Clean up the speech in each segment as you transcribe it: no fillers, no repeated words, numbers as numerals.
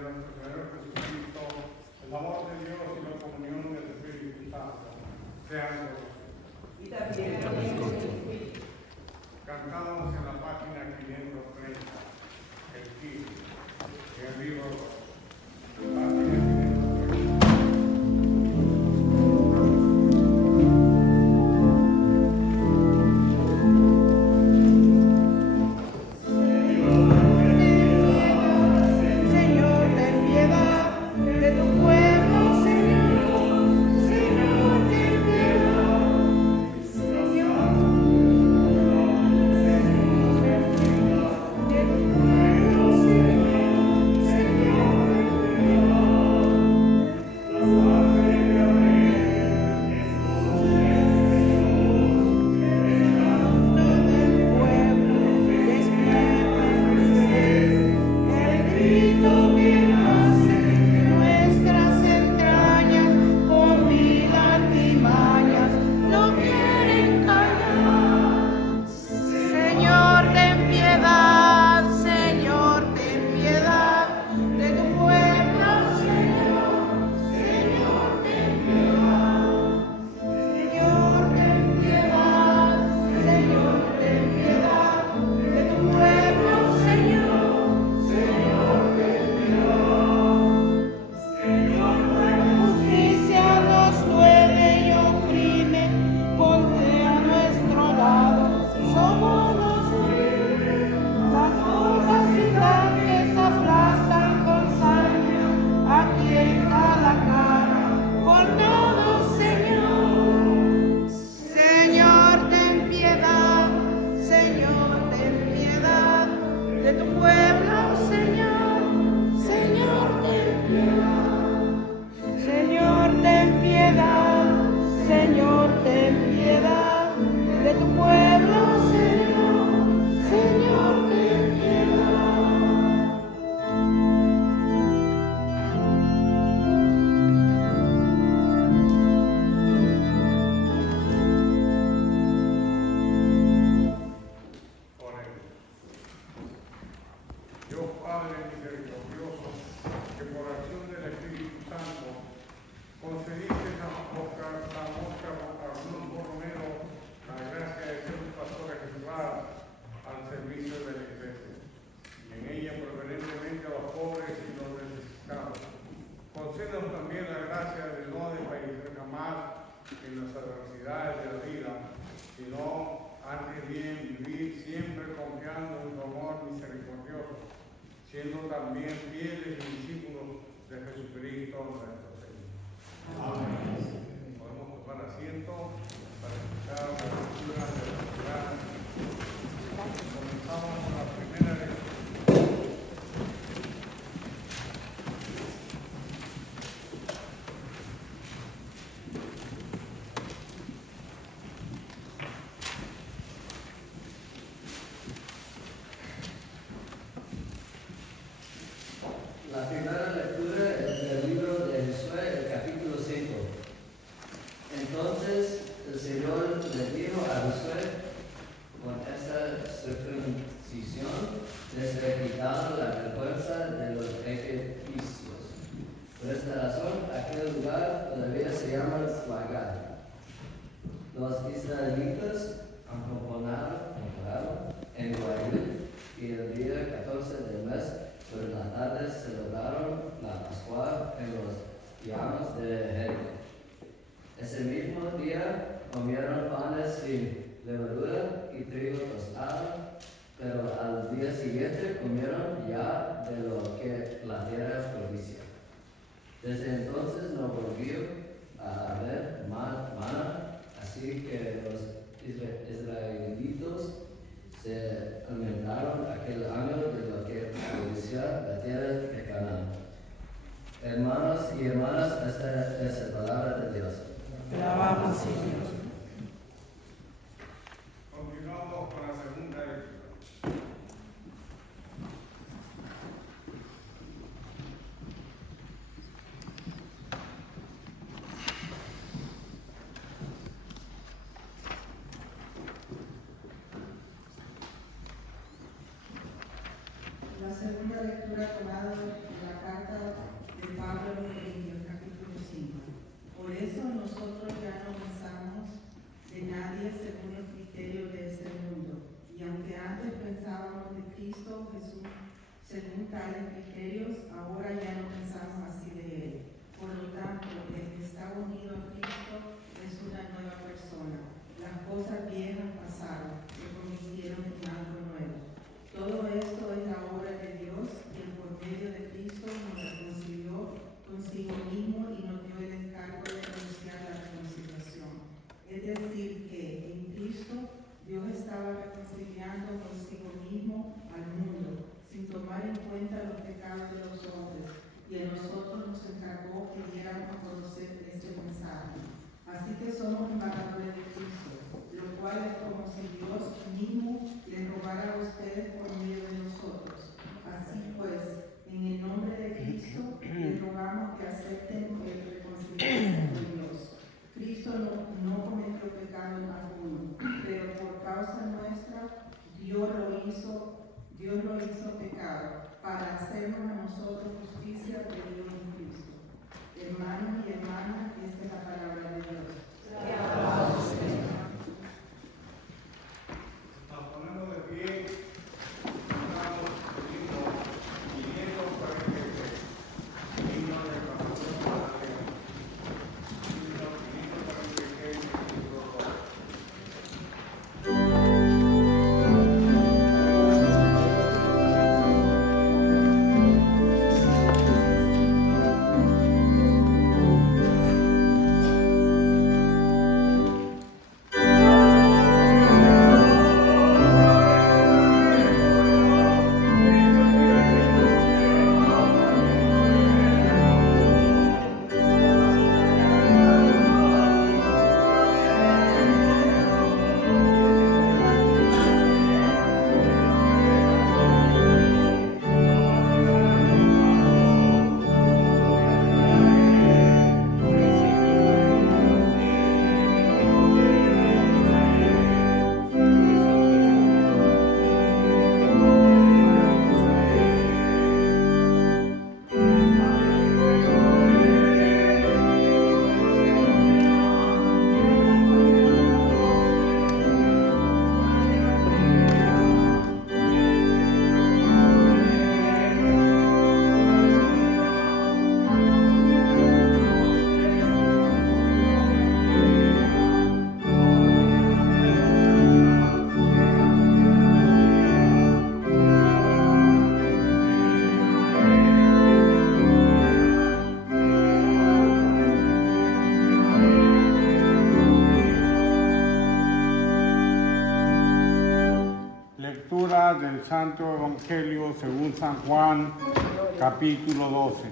nuestro Señor Jesucristo, el amor de Dios y la comunión del Espíritu Santo sean con nosotros. Y también con el Espíritu. Cantamos en la página 530, el Espíritu, en el libro 2. Página 530. Siendo también fieles y discípulos de Jesucristo nuestro Señor. Amén. Podemos tomar asiento para escuchar la lectura de la Sagrada. Comenzamos con la primera lectura. La primera lectura es del libro de Josué, el capítulo 5. Entonces el Señor le dijo a Josué, con esta circuncisión les he quitado la vergüenza de los egipcios. Por esta razón, aquel lugar todavía se llama Gilgal. Los israelitas acamparon en Guayú y el día 14 del mes por la tarde celebraron la Pascua en los llanos de Jericó. Ese mismo día comieron panes sin levadura y trigo tostado, pero al día siguiente comieron ya de lo que la tierra propicia. Desde entonces no volvió a haber maná, así que los israelitas se alimentaron aquel año de lo que producía la tierra de Canaán. Hermanos y hermanas, esta es la palabra de Dios. Te alabamos, Señor. Continuamos con la segunda lectura. La segunda lectura tomada de la carta de Pablo a los Corintios, capítulo 5. Por eso nosotros ya no pensamos de nadie según el criterio de este mundo. Y aunque antes pensábamos de Cristo Jesús según tales criterios, ahora ya no pensamos así de Él. Por lo tanto, el que está unido a Cristo es una nueva persona. Las cosas viejas pasaron, se convirtieron en algo nuevo. Todo esto es la obra de Dios, quien por medio de Cristo nos reconcilió consigo mismo y nos dio el encargo de anunciar la reconciliación. Es decir, que en Cristo Dios estaba reconciliando consigo mismo al mundo, sin tomar en cuenta los pecados de los hombres, y a nosotros nos encargó que diéramos a conocer este mensaje. Así que somos embajadores de Cristo, lo cual es como si Dios mismo les rogara a ustedes por medio de nosotros. Así pues, en el nombre de Cristo, les rogamos que acepten el reconciliarse con Dios. Cristo no cometió pecado alguno, pero por causa nuestra, Dios lo hizo pecado, para hacernos a nosotros justicia de Dios en Cristo. Hermanos y hermanas, esta es la palabra de Dios. Nos ponemos de pie, estamos pidiendo 543, himno de canción a la ley. Himno 543, versículo 2. Lectura del Santo Evangelio según San Juan, capítulo 12.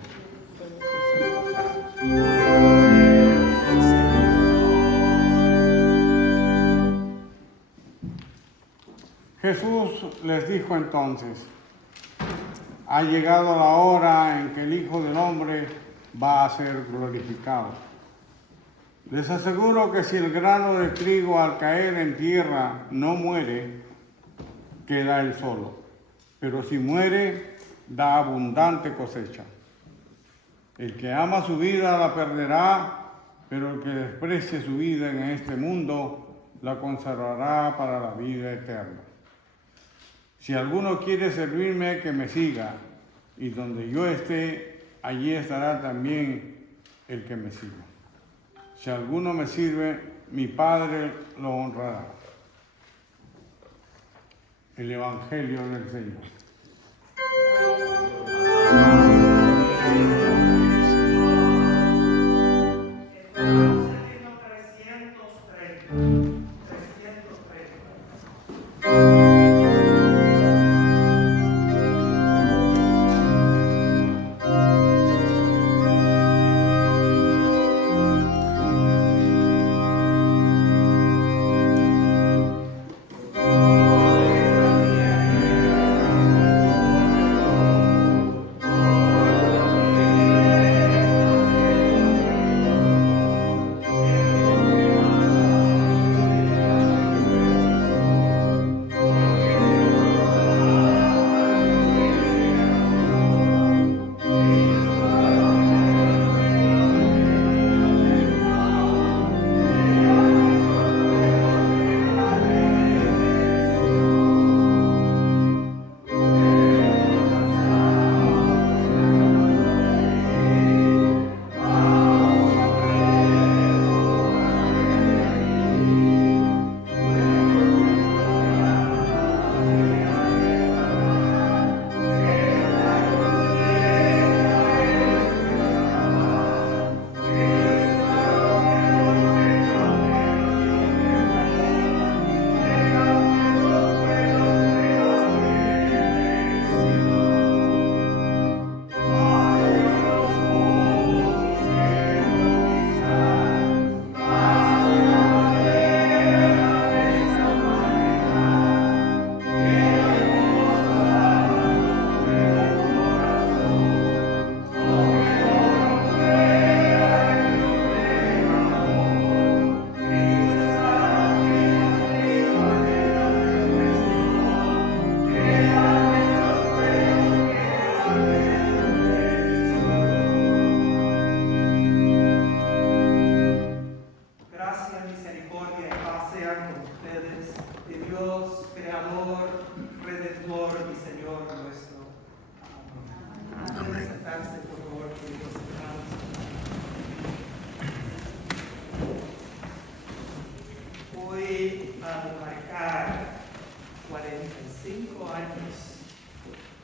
Jesús les dijo entonces: ha llegado la hora en que el Hijo del Hombre va a ser glorificado. Les aseguro que si el grano de trigo al caer en tierra no muere, queda él solo, pero si muere, da abundante cosecha. El que ama su vida la perderá, pero el que desprecie su vida en este mundo la conservará para la vida eterna. Si alguno quiere servirme, que me siga, y donde yo esté, allí estará también el que me siga. Si alguno me sirve, mi Padre lo honrará. El Evangelio del Señor. Estamos en el 330.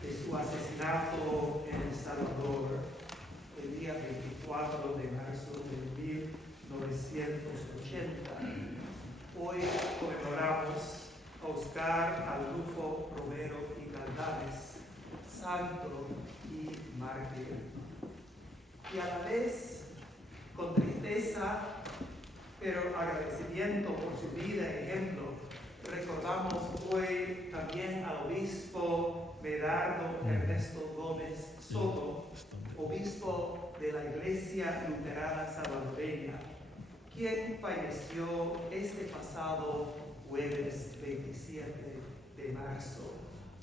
de su asesinato en El Salvador el día 24 de marzo de 1980. Hoy conmemoramos a Oscar Arnulfo Romero y Galdames, santo y mártir. Y a la vez, con tristeza, pero agradecimiento por su vida y ejemplo, recordamos hoy también al obispo Medardo Ernesto Gómez Soto, obispo de la Iglesia Luterana Salvadoreña, quien falleció este pasado jueves 27 de marzo.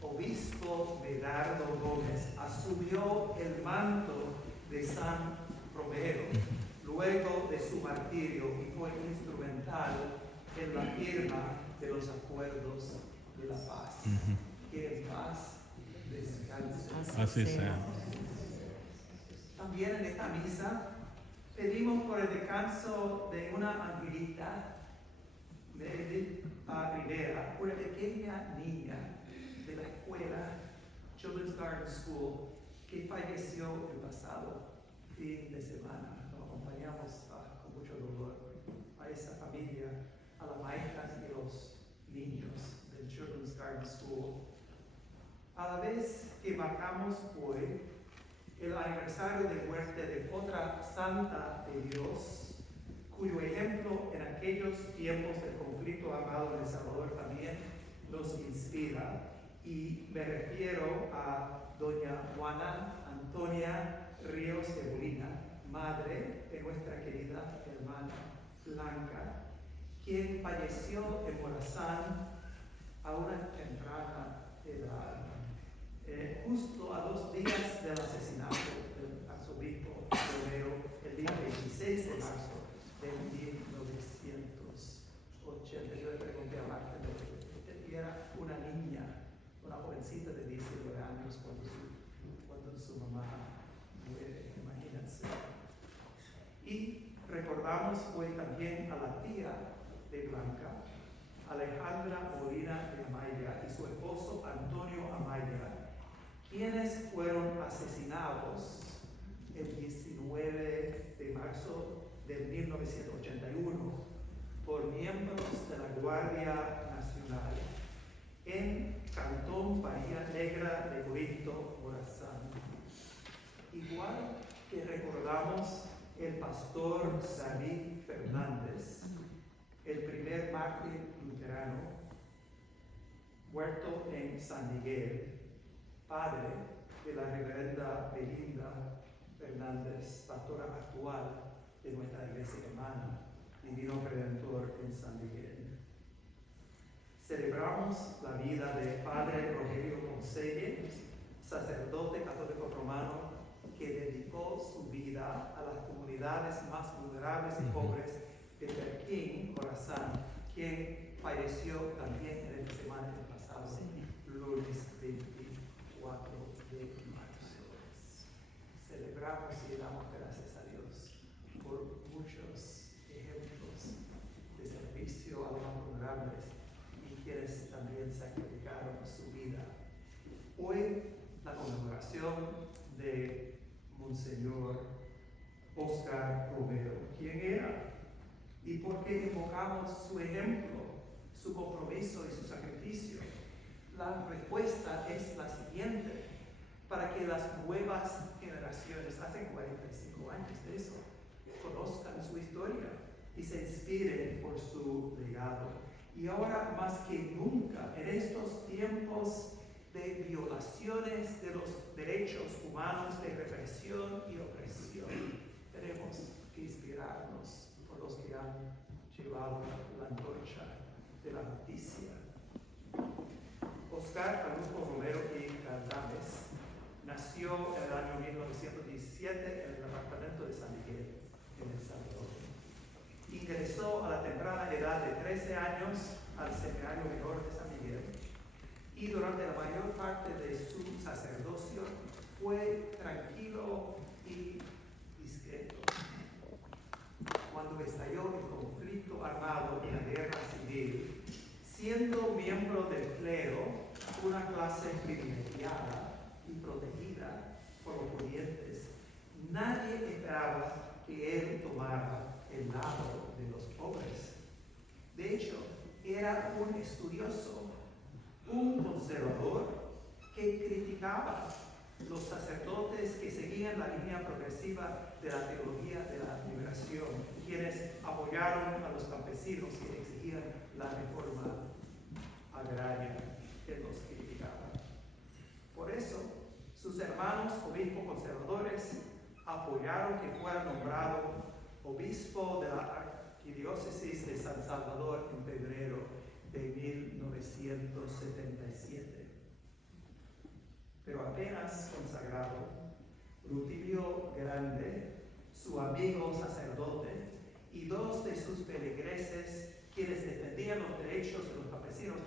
Obispo Medardo Gómez asumió el manto de San Romero luego de su martirio y fue instrumental en la firma de los acuerdos de la paz. Que en paz descanse. Así sea. También en esta misa pedimos por el descanso de una angelita de Edith Rivera, una pequeña niña de la escuela Children's Garden School que falleció el pasado fin de semana. Nos acompañamos con mucho dolor a esa familia, a las maestras y los niños del Children's Garden School. A la vez que marcamos hoy el aniversario de muerte de otra santa de Dios, cuyo ejemplo en aquellos tiempos de conflicto armado en El Salvador también nos inspira, y me refiero a doña Juana Antonia Ríos de Molina, madre de nuestra querida hermana Blanca, quien falleció en Morazán a una temprana edad, justo a 2 días del asesinato del arzobispo Romero, el día 26 de marzo de 1980. Yo le pregunté a Marta, ella era una niña, una jovencita de 19 años cuando su mamá muere, imagínense. Y recordamos hoy también a la tía de Blanca, Alejandra Molina de Amaya, y su esposo Antonio Amaya, quienes fueron asesinados el 19 de marzo de 1981 por miembros de la Guardia Nacional en Cantón Bahía Negra de Corinto, Morazán. Igual que recordamos el pastor David Fernández, el primer mártir luterano, muerto en San Miguel, padre de la reverenda Belinda Fernández, pastora actual de nuestra iglesia hermana, Divino Redentor en San Miguel. Celebramos la vida del padre Rogelio Conselle, sacerdote católico romano, que dedicó su vida a las comunidades más vulnerables y pobres de Perquín, Morazán, quien falleció también en esta semana del pasado, lunes 24 de marzo. Celebramos y damos gracias a Dios por muchos ejemplos de servicio a los más vulnerables y quienes también sacrificaron su vida. Hoy la conmemoración de Monseñor Oscar Romero. ¿Quién era? ¿Y por qué invocamos su ejemplo, su compromiso y su sacrificio? La respuesta es la siguiente: para que las nuevas generaciones, hace 45 años de eso, conozcan su historia y se inspiren por su legado. Y ahora más que nunca, en estos tiempos de violaciones de los derechos humanos, de represión y opresión, tenemos que inspirarnos por los que han llevado la antorcha de la justicia. Oscar Arnulfo Romero y Galdames nació en el año 1917 en el departamento de San Miguel, en El Salvador. Ingresó a la temprana edad de 13 años al Seminario Menor de San Miguel y durante la mayor parte de su sacerdocio fue tranquilo y discreto. Cuando estalló el conflicto armado y la guerra civil, siendo miembro del clero, una clase privilegiada, Nadie esperaba que él tomara el lado de los pobres. De hecho, era un estudioso, un conservador que criticaba los sacerdotes que seguían la línea progresiva de la teología de la liberación, quienes apoyaron a los campesinos y exigían la reforma agraria que los criticaba. Por eso, sus hermanos obispos conservadores apoyaron que fuera nombrado obispo de la arquidiócesis de San Salvador en febrero de 1977. Pero apenas consagrado, Rutilio Grande, su amigo sacerdote, y dos de sus feligreses, quienes defendían los derechos de los campesinos,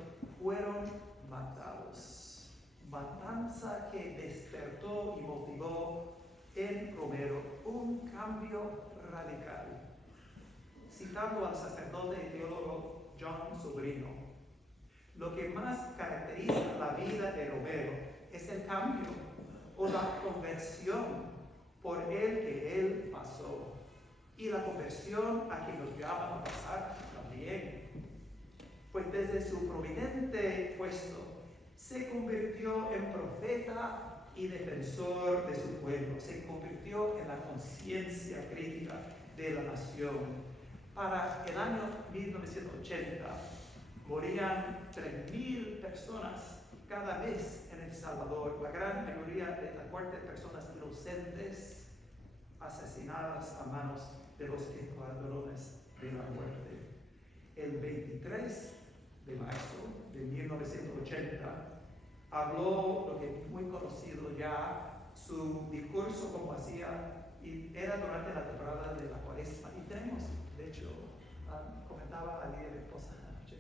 fueron matados. Matanza que despertó y motivó en Romero un cambio radical. Citando al sacerdote y teólogo John Sobrino, lo que más caracteriza la vida de Romero es el cambio o la conversión por el que él pasó y la conversión a que nos llama a pasar también. Pues desde su prominente puesto se convirtió en profeta y defensor de su pueblo, se convirtió en la conciencia crítica de la nación. Para el año 1980 morían 3.000 personas cada mes en El Salvador, la gran mayoría de las muertes de personas inocentes asesinadas a manos de los escuadrones de la muerte. El 23 de marzo de 1980 habló lo que es muy conocido ya, su discurso como hacía, y era durante la temporada de la Cuaresma. Y tenemos, de hecho, comentaba a mi esposa anoche,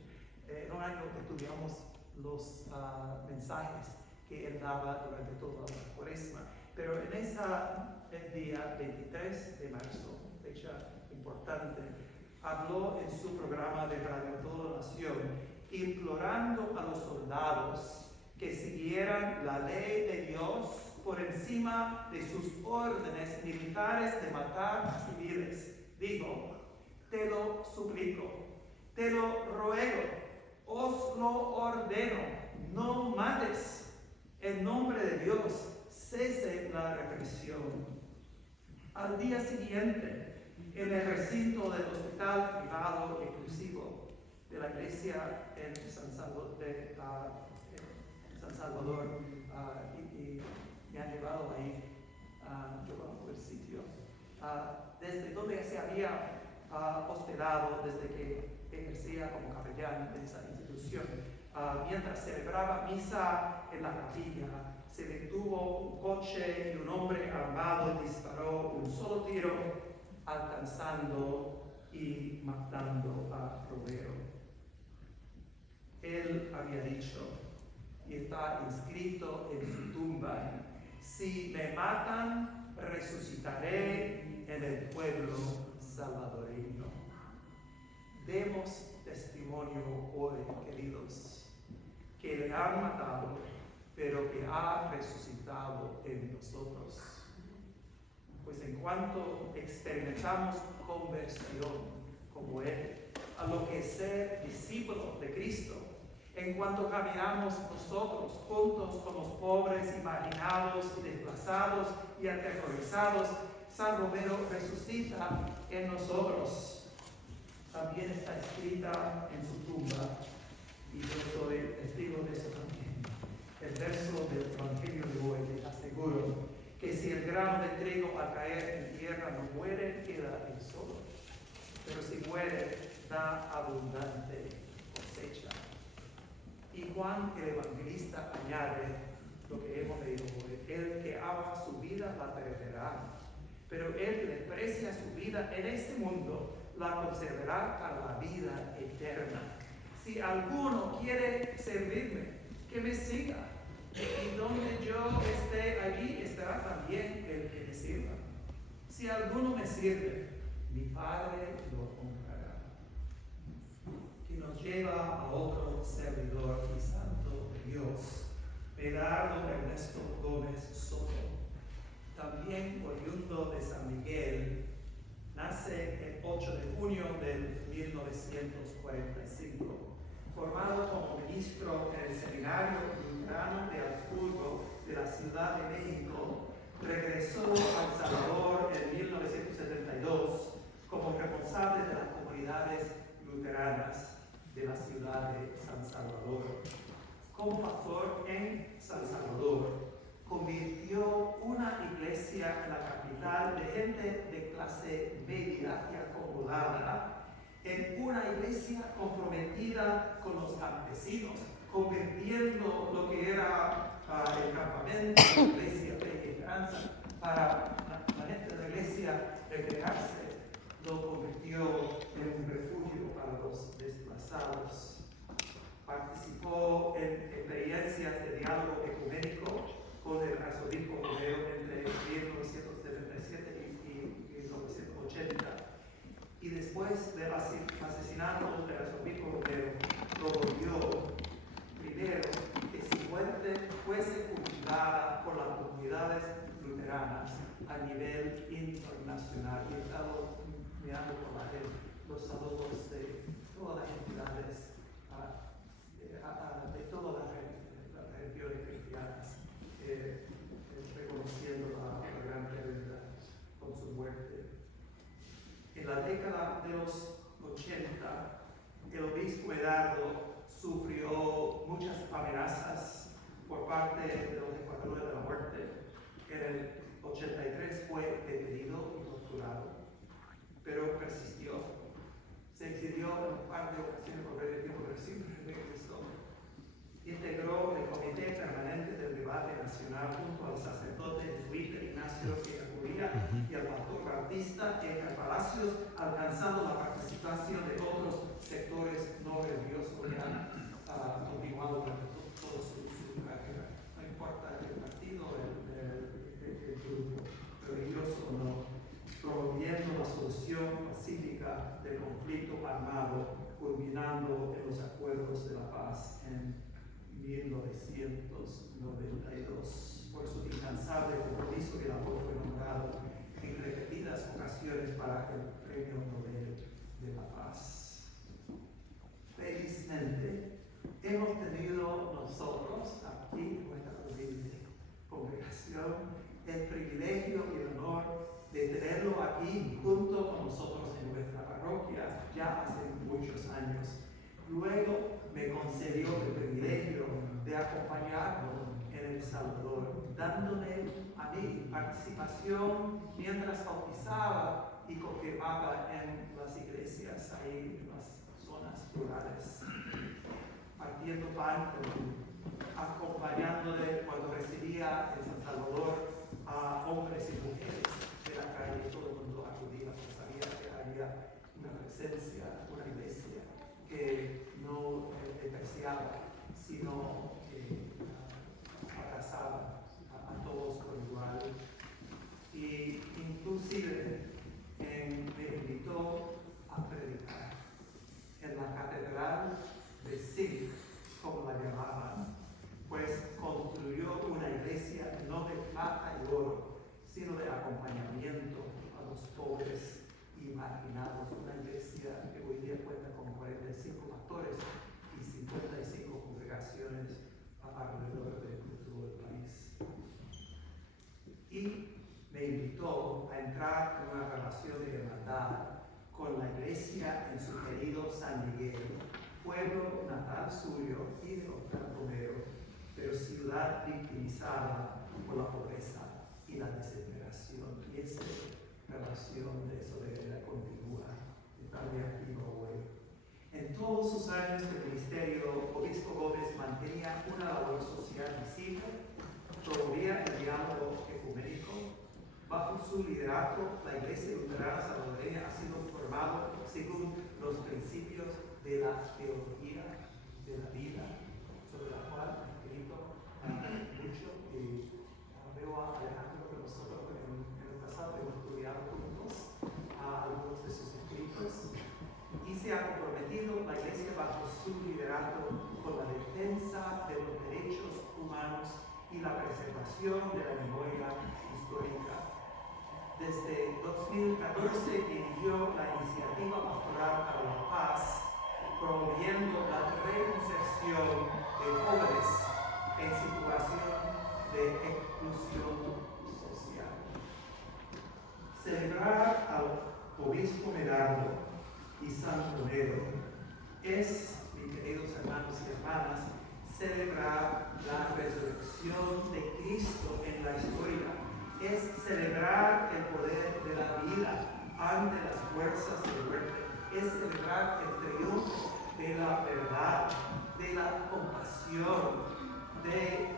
en un año estudiamos los mensajes que él daba durante toda la Cuaresma. Pero en ese día 23 de marzo, fecha importante, habló en su programa de Radio Toda Nación, implorando a los soldados que siguieran la ley de Dios por encima de sus órdenes militares de matar a civiles. Dijo: te lo suplico, te lo ruego, os lo ordeno, no mates. En nombre de Dios, cese la represión. Al día siguiente, en el recinto del hospital privado exclusivo de la iglesia en San Salvador, y me han llevado ahí, yo conozco el sitio, desde donde se había hospedado desde que ejercía como capellán de esa institución. Mientras celebraba misa en la capilla, se detuvo un coche y un hombre armado disparó un solo tiro, alcanzando y matando a Romero. Él había dicho, y está inscrito en su tumba: si me matan, resucitaré en el pueblo salvadoreño. Demos testimonio hoy, queridos, que le han matado, pero que ha resucitado en nosotros. Pues en cuanto experimentamos conversión como Él, a lo que es ser discípulo de Cristo, en cuanto caminamos nosotros juntos con los pobres, marginados y desplazados y aterrorizados, San Romero resucita en nosotros. También está escrita en su tumba, y yo soy testigo de eso también, el verso del Evangelio de hoy: te aseguro que si el grano de trigo al caer en tierra no muere, queda en solo, pero si muere, da abundante cosecha. Y Juan el Evangelista añade lo que hemos leído hoy: el que ama su vida la perderá, pero el que desprecia su vida en este mundo la conservará para la vida eterna. Si alguno quiere servirme, que me siga, y donde yo esté, allí estará también el que me sirva. Si alguno me sirve, mi Padre lo honrará. Que nos lleva a otro servidor y santo de Dios, Medardo Ernesto Gómez Soto, también oriundo Arturo de San Miguel nace el 8 de junio de 1945. Formado como ministro en el Seminario Luterano de Habsburgo de la Ciudad de México, regresó a El Salvador en 1972 como responsable de las comunidades luteranas de la ciudad de San Salvador. Como pastor en San Salvador, convirtió una iglesia en la capital de gente de clase media y acomodada en una iglesia comprometida con los campesinos, convirtiendo lo que era el campamento, la iglesia Fe y Esperanza, para la gente de la iglesia recrearse, lo convirtió en un refugio para los desplazados. Participó en experiencias de diálogo ecuménico con el arzobispo Romero entre 1977 y 1980. Y después del asesinato del arzobispo Romero, promovió primero que su muerte fuese cultivada por las comunidades luteranas a nivel internacional. Y he estado mirando por los saludos de todas las entidades de todas las religiones cristianas, reconociendo la gran pérdida con su muerte. En la década de los 80, el obispo Medardo sufrió muchas amenazas por parte de los escuadrones de la muerte. En el 83 fue detenido y torturado, pero persistió. Se exilió en un par de ocasiones por breve tiempo, pero siempre regresó. Integró el Comité Permanente del Debate Nacional junto al sacerdote jesuita Ignacio Echeverría y al pastor Bautista en Palacios, alcanzando la participación de otros sectores no religiosos que han continuado durante toda su carrera. No importa el partido, el grupo religioso o no, promoviendo la solución pacífica del conflicto armado, culminando en los acuerdos de la paz en 1992. Por su incansable compromiso y labor fue nombrado en repetidas ocasiones para el Premio Nobel de la Paz. Felizmente, hemos tenido nosotros aquí en nuestra humilde congregación el privilegio y el honor de tenerlo aquí junto con nosotros en nuestra parroquia ya hace muchos años. Luego me concedió el privilegio de acompañarlo en El Salvador, dándome a mí participación mientras bautizaba y confirmaba en las iglesias ahí en las zonas rurales, partiendo pan, acompañándole cuando recibía en San Salvador a hombres y mujeres de la calle. Todo el mundo acudía, pues sabía que había una presencia, una iglesia que no despreciaba, sino abrazaba a todos por igual. Y inclusive me invitó a predicar en la catedral de Sig, como la llamaban, pues construyó una iglesia no de plata y oro, sino de acompañamiento a los pobres y marginados. Una iglesia que hoy día cuenta con 45 pastores y 55 congregaciones alrededor de todo el país. Y me invitó a entrar en una relación de hermandad con la iglesia en su querido San Miguel, pueblo natal suyo y de Octavio Romero, pero ciudad victimizada por la pobreza y la desesperación. Y esa relación de solidaridad continúa, está muy activa hoy. En todos sus años de ministerio, Obispo Gómez mantenía una labor social visible, promovía el diálogo ecuménico. Bajo su liderato, la Iglesia Luterana Salvadoreña ha sido formada según los principios de la teología de la vida, sobre la cual he escrito mucho, y veo a Alejandro que nosotros en el pasado hemos estudiado juntos algunos de sus escritos, y se ha comprometido la Iglesia bajo su liderato con la defensa de los derechos humanos y la preservación de la memoria histórica. Desde 2014 dirigió la iniciativa pastoral para la paz, promoviendo la reinserción de jóvenes en situación de exclusión social. Celebrar al obispo Medardo y San Romero es, mis queridos hermanos y hermanas, celebrar la resurrección de Cristo en la historia. Es celebrar el poder de la vida ante las fuerzas de muerte. Es celebrar el triunfo de la verdad, de la compasión, del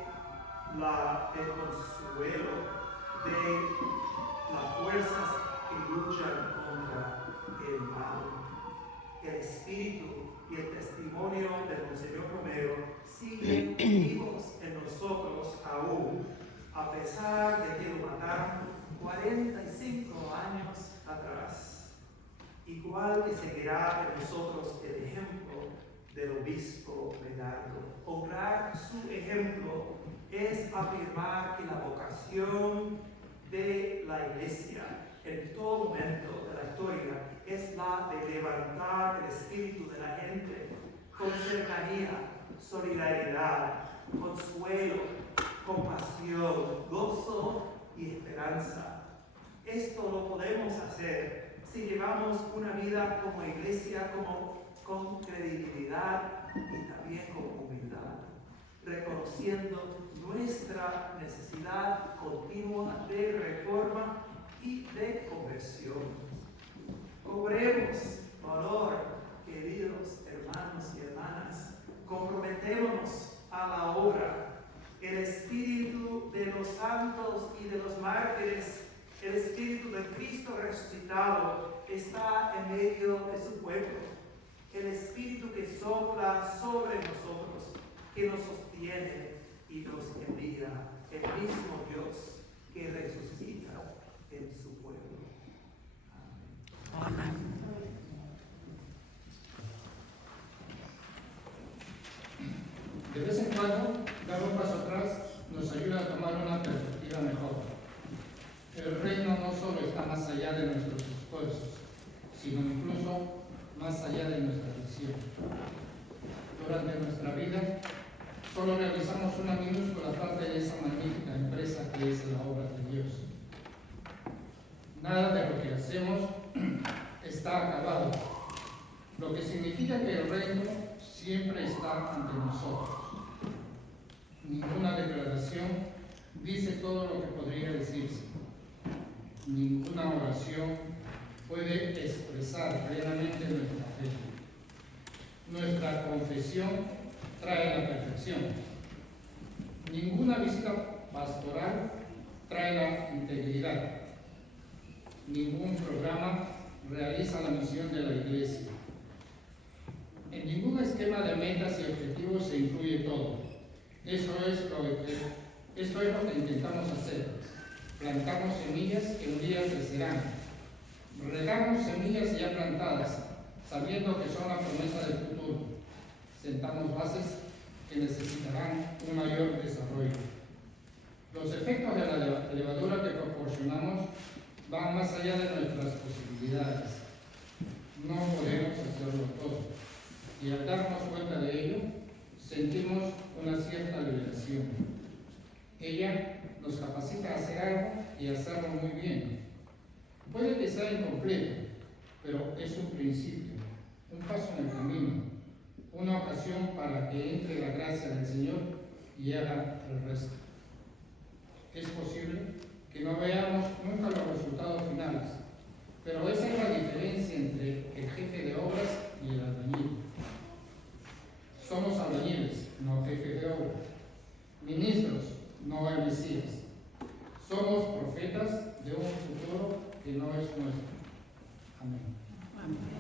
consuelo, de las fuerzas que luchan contra el mal. El espíritu y el testimonio de Monseñor Romero siguen vivos en nosotros aún, a pesar de que lo mataron 45 años atrás. Igual que seguirá en nosotros el ejemplo del obispo Medardo. Honrar su ejemplo es afirmar que la vocación de la Iglesia en todo momento de la historia es la de levantar el espíritu de la gente con cercanía, solidaridad, consuelo, compasión, gozo y esperanza. Esto lo podemos hacer si llevamos una vida como iglesia con credibilidad y también con humildad, reconociendo nuestra necesidad continua de reforma y de conversión. Cobremos valor, queridos hermanos y hermanas, comprometémonos a la obra. El espíritu de los santos y de los mártires, el espíritu de Cristo resucitado está en medio de su pueblo. El espíritu que sopla sobre nosotros, que nos sostiene y nos envía, el mismo Dios que resucita en su pueblo. Amén. De vez en cuando, dar un paso atrás nos ayuda a tomar una perspectiva mejor. El reino no solo está más allá de nuestros esfuerzos, sino incluso más allá de nuestra visión. Durante nuestra vida, solo realizamos una minúscula parte de esa magnífica empresa que es la obra de Dios. Nada de lo que hacemos está acabado, lo que significa que el reino siempre está ante nosotros. Ninguna declaración dice todo lo que podría decirse. Ninguna oración puede expresar plenamente nuestra fe. Nuestra confesión trae la perfección. Ninguna visita pastoral trae la integridad. Ningún programa realiza la misión de la Iglesia. En ningún esquema de metas y objetivos se incluye todo. Esto es lo que intentamos hacer. Plantamos semillas que un día crecerán. Regamos semillas ya plantadas, sabiendo que son la promesa del futuro. Sentamos bases que necesitarán un mayor desarrollo. Los efectos de la levadura que proporcionamos van más allá de nuestras posibilidades. No podemos hacerlo todo. Y al darnos cuenta de ello, sentimos una cierta liberación. Ella nos capacita a hacer algo y a hacerlo muy bien. Puede que sea incompleto, pero es un principio, un paso en el camino, una ocasión para que entre la gracia del Señor y haga el resto. Es posible que no veamos nunca los resultados finales, pero esa es la diferencia entre el jefe de obras y el albañil. Somos albañiles, no jefes de obra. Ministros, no el Mesías. Somos profetas de un futuro que no es nuestro. Amén. Amén.